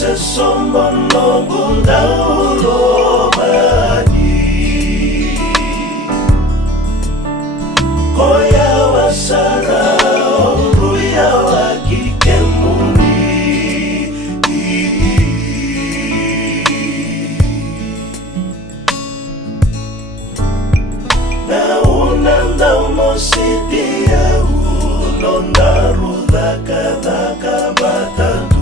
sesombong nongol daulo bani koya wasara ruya waki kemuni na unanda mositia unondaru dhaka batatu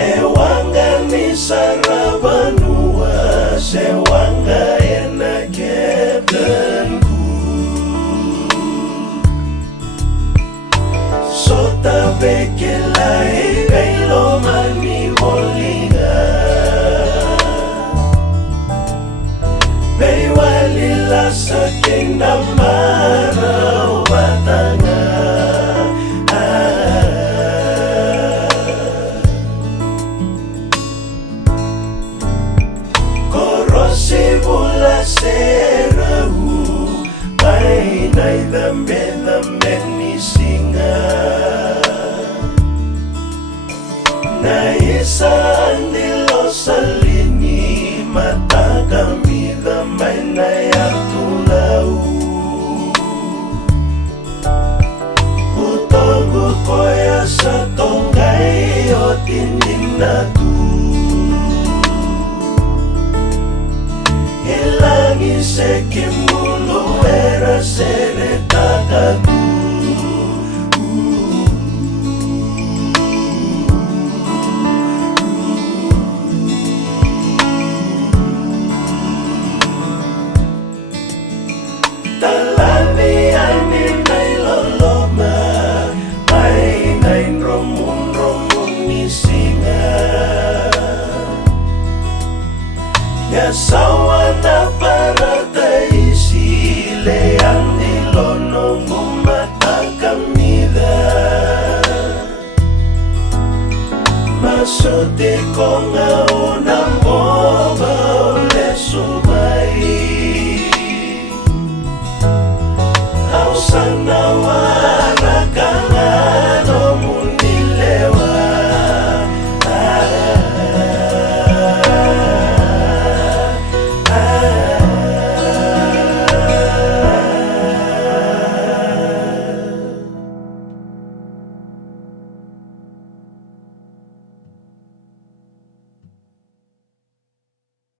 ewanga ni sarabanua sewanga enaketenku sota bekela ikailo mani holinga bewalila sakenda mara watanga Sibula serahu Bainai dambe ni singa Na isa andilo salini Mata kami damai na yatulau Utogu koya sa tongai o tinding na tu Sekimulu era seretakaku Talani ani nai loloma Mai nai romun ni singa Ya sawana para taisi leang ilono mumata kamida Masudi ko ngauna